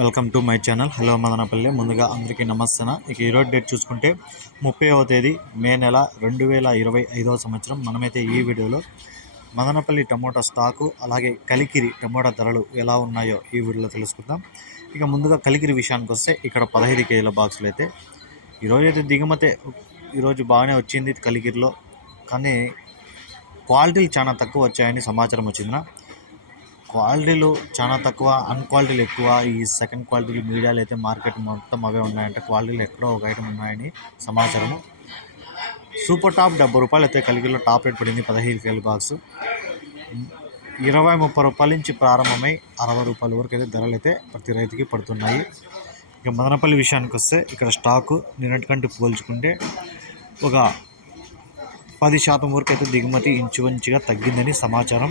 Welcome to my channel. Hello Madanapalle. ముందుగా అందరికీ నమస్తే ఇక ఈరోజు డేట్ చూసుకుంటే ముప్పైవ తేదీ మే నెల రెండు వేల ఇరవై ఐదవ సంవత్సరం. మనమైతే ఈ వీడియోలో మదనపల్లి టమోటా స్టాకు అలాగే కలికిరి టమోటా ధరలు ఎలా ఉన్నాయో ఈ వీడియోలో తెలుసుకుందాం. ఇక ముందుగా కలికిరి విషయానికి వస్తే ఇక్కడ పదహైదు కేజీల బాక్సులు అయితే ఈరోజు అయితే దిగుమతే ఈరోజు బాగానే వచ్చింది కలికిరిలో. కానీ క్వాలిటీలు చాలా తక్కువ వచ్చాయని సమాచారం వచ్చింది క్వాలిటీలు చాలా తక్కువ అన్క్వాలిటీలు ఎక్కువ. ఈ సెకండ్ క్వాలిటీలు మీడియాలు అయితే మార్కెట్ మొత్తం అవే ఉన్నాయంటే క్వాలిటీలు ఎక్కడో ఒక ఐటమ్ ఉన్నాయని సమాచారము. సూపర్ టాప్ డెబ్బై రూపాయలు అయితే కలిగిలో టాప్ రేట్ పడింది పదహైదు కేజీ బాక్స్. ఇరవై ముప్పై రూపాయల నుంచి ప్రారంభమై అరవై రూపాయల వరకు అయితే ధరలు అయితే ప్రతి రైతుకి పడుతున్నాయి. ఇక మదనపల్లి విషయానికి వస్తే ఇక్కడ స్టాకు నిన్నటికంటే పోల్చుకుంటే ఒక పది శాతం వరకు అయితే దిగుమతి ఇంచుమించుగా తగ్గిందని సమాచారం.